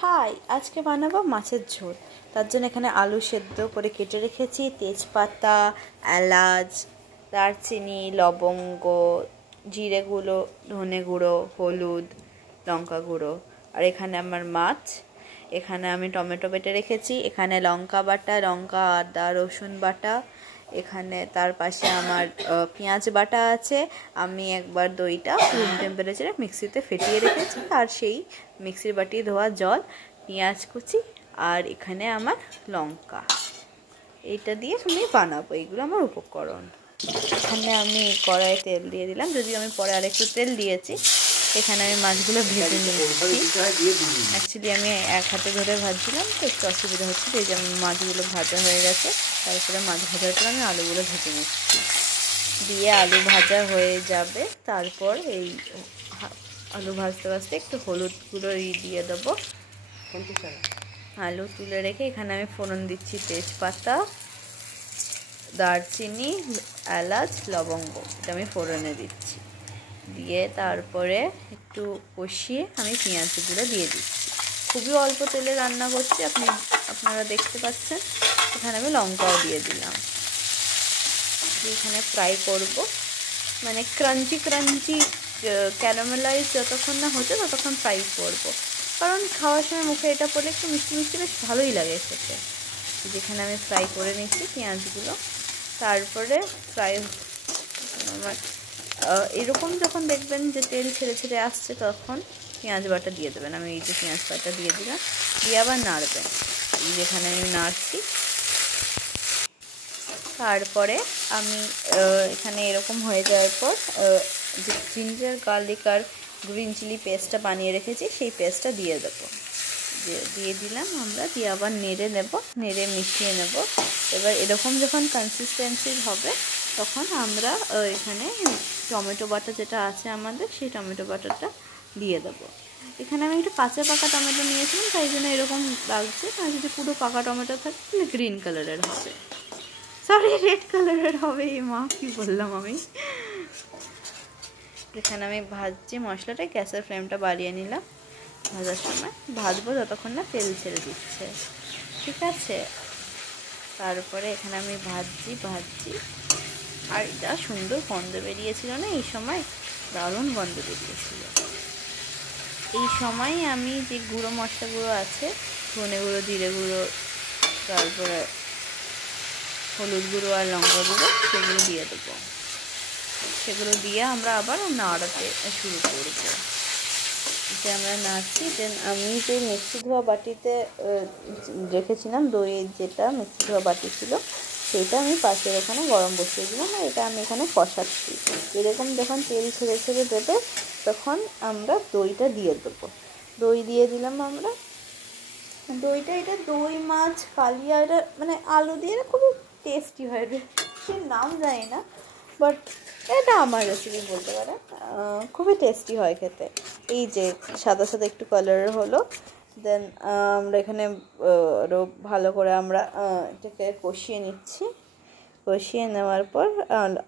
High, আজকে বানাবো মাছের ঝোল। তার জন্য এখানে আলু সেদ্ধ করে কেটে রেখেছি, তেজপাতা, এলাচ, দারচিনি, লবঙ্গ, জিরে গুঁড়ো, ধনে গুঁড়ো, হলুদ, লঙ্কা গুঁড়ো। আর এখানে আমার মাছ। এখানে আমি টমেটো বেটে রেখেছি, এখানে লঙ্কা বাটা, লঙ্কা, আদা, রসুন বাটা। এখানে তার পাশে আমার পেঁয়াজ বাটা আছে। আমি একবার দইটা রুম টেম্পারেচারে মিক্সিতে ফেটিয়ে রেখেছি, আর সেই মিক্সির বাটি ধোয়া জল, পেঁয়াজ কুচি, আর এখানে আমার লঙ্কা। এইটা দিয়ে আমি বানাবো, এইগুলো আমার উপকরণ। এখানে আমি কড়াইয়ে তেল দিয়ে দিলাম, যদিও আমি পরে আরেকটু তেল দিয়েছি। এখানে আমি মাছগুলো ভেজে নিচ্ছি। অ্যাকচুয়ালি আমি এক হাতে ধরে ভাজছিলাম, তো একটু অসুবিধা হচ্ছে। এই যে আমি মাছগুলো ভাজা হয়ে গেছে, তারপরে মাছ ভাজার পর আমি আলুগুলো ভেজে নিচ্ছি। দিয়ে আলু ভাজা হয়ে যাবে, তারপর এই আলু ভাজতে ভাজতে একটু হলুদ গুঁড়ো দিয়ে দেবো। আলু তুলে রেখে এখানে আমি ফোড়ন দিচ্ছি তেজপাতা, দারচিনি, এলাচ, লবঙ্গ। এটা আমি ফোড়নে দিচ্ছি। দিয়ে তারপরে একটু কষিয়ে আমি পেঁয়াজগুলো দিয়ে দিচ্ছি। খুবই অল্প তেলে রান্না করছি, আপনারা দেখতে পাচ্ছেন। এখানে আমি লঙ্কাও দিয়ে দিলাম। এখানে ফ্রাই করব, মানে ক্রাঞ্চি ক্যারামেলাইজ যতক্ষণ না হচ্ছে ততক্ষণ ফ্রাই করব, কারণ খাওয়ার সময় মুখে এটা পড়লে একটু মিষ্টি মিষ্টি বেশ ভালোই লাগে খেতে। যেখানে আমি ফ্রাই করে নিচ্ছি পেঁয়াজগুলো। তারপরে ফ্রাই আমার এরকম যখন দেখবেন যে তেল ছেড়ে ছেড়ে আসছে, তখন পেঁয়াজ বাটা দিয়ে দেবেন। আমি এই যে পেঁয়াজ বাটা দিয়ে দিলাম, দিয়ে আবার নাড়বেন। যেখানে আমি নাড়ছি, তারপরে আমি এখানে এরকম হয়ে যাওয়ার পর যে জিঞ্জার গার্লিক আর গ্রিন চিলি পেস্টটা বানিয়ে রেখেছি, সেই পেস্টটা দিয়ে দেবো। দিয়ে দিলাম আমরা, দিয়ে আবার নেড়ে নেব, নেড়ে মিশিয়ে নেব। এবার এরকম যখন কনসিস্টেন্সি হবে, তখন আমরা এখানে টমেটো বাটা যেটা আছে আমাদের, সেই টমেটো বাটাটা দিয়ে দেবো। এখানে আমি একটু কাঁচা পাকা টমেটো নিয়েছিলাম, তাই জন্য এরকম লাগছে। আর যদি পুরো পাকা টমেটো থাকে তাহলে গ্রিন কালারের হবে, সরি রেড কালারের হবে। এই মা, কি বললাম আমি। এখানে আমি ভাজছি মশলাটা, গ্যাসের ফ্লেমটা বাড়িয়ে নিলাম। ভাজার সময় ভাজবো যতক্ষণ না তেল ছেড়ে দিচ্ছে, ঠিক আছে। তারপরে এখানে আমি ভাজছি, আর যা সুন্দর গন্ধ বেরিয়েছিল না এই সময়, দারুণ গন্ধ বেরিয়েছিল। এই সময় আমি যে গুঁড়ো মশলাগুলো আছে, ধনে গুঁড়ো, জিরে গুঁড়ো, তারপরে হলুদ গুঁড়ো আর লঙ্কা গুঁড়ো, সেগুলো দিয়ে দেবো। সেগুলো দিয়ে আমরা আবার নাড়াতে শুরু করবো। যে আমরা নাড়ছি, দেন আমি যে মিক্সি ধোয়া বাটিতে রেখেছিলাম দই, যেটা মিক্সি ধোয়া বাটি ছিল, সেটা আমি পাশের ওখানে গরম বসিয়ে দিলাম। আর এটা আমি এখানে কষাচ্ছি। এরকম যখন তেল ছেড়ে ছেড়ে দেবে, তখন আমরা দইটা দিয়ে দেবো। দই দিয়ে দিলাম আমরা। দইটা, এটা দই মাছ কালিয়া, এটা মানে আলু দিয়ে খুবই টেস্টি হয়। সে নাম জানি না, বাট এটা আমার রেসিপি বলতে পারেন। খুবই টেস্টি হয় খেতে। এই যে সাদা সাদা একটু কালারের হলো, দেন আমরা এখানে আরও ভালো করে আমরা এটাকে কষিয়ে নিচ্ছি। কষিয়ে নেওয়ার পর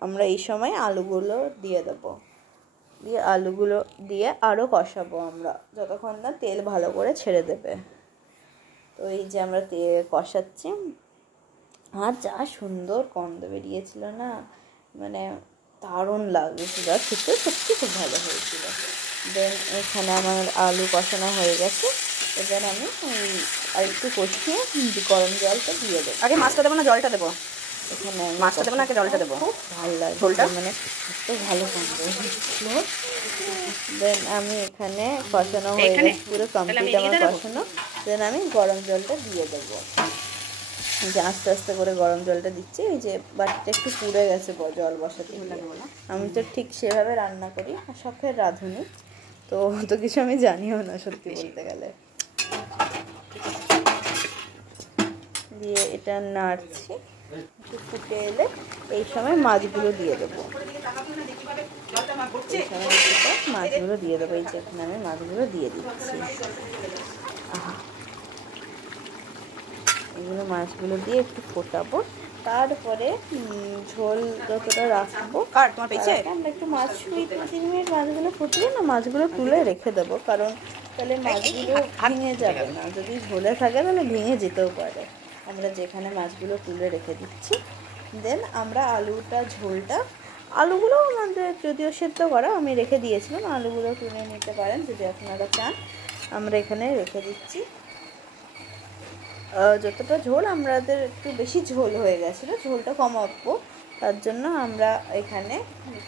আমরা এই সময় আলুগুলো দিয়ে দেবো। দিয়ে আলুগুলো দিয়ে আরও কষাবো আমরা, যতক্ষণ না তেল ভালো করে ছেড়ে দেবে। তো এই যে আমরা কষাচ্ছি, আর যা সুন্দর গন্ধ বেরিয়েছিল না, মানে দারুণ লাগছিল, আর খেতে সত্যি খুব ভালো হয়েছিল। দেন এখানে আমার আলু কষানো হয়ে গেছে। এবার আমি আর একটু কষিয়ে গরম জলটা দিয়ে দেবো। আগে মাছটা দেবো না জলটা দেবো? এখানে মাছটা দেবো না আগে জলটা দেবো? খুব ভালো লাগে ঝোলটা, মানে এত ভালো গন্ধ। দেন আমি এখানে কষানো হয়ে গেছে, পুরো কমপ্লিট আমার কষানো। দেন আমি গরম জলটা দিয়ে দেবো। যে আস্তে আস্তে করে গরম জলটা দিচ্ছি। এই যে বাটিটা একটু পুড়ে গেছে জল বসাতে, আমি তো ঠিক সেভাবে রান্না করি, শখের রাঁধুনি, তো অত কিছু আমি জানিও না সত্যি বলতে গেলে। দিয়ে এটা নাড়ছি, একটু ফুটে এলে এই সময় মাছগুলো দিয়ে দেবো। এই সময় মাছগুলো দিয়ে দেবো। এই যে এখানে আমি মাছগুলো দিয়ে দিচ্ছি। এগুলো মাছগুলো দিয়ে একটু ফোটাবো, তারপরে ঝোল যতটা রাখবো আমরা একটু 2-3 মিনিট মাছগুলো ফুটিয়ে না মাছগুলো তুলে রেখে দেবো, কারণ তাহলে মাছগুলো ভেঙে যাবে না, যদি ঝোলে থাকে তাহলে ভেঙে যেতেও পারে। আমরা যেখানে মাছগুলো তুলে রেখে দিচ্ছি, দেন আমরা আলুগুলো আমাদের যদিও সেদ্ধ করা আমি রেখে দিয়েছিলাম, আলুগুলো তুলে নিতে পারেন যদি আপনারা চান। আমরা এখানে রেখে দিচ্ছি যতটা ঝোল, আমাদের একটু বেশি ঝোল হয়ে গেছিলো, ঝোলটা কমাবো, তার জন্য আমরা এখানে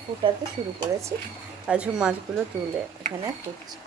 ফুটাতে শুরু করেছি। আর মাছগুলো তুলে এখানে ফুটছে।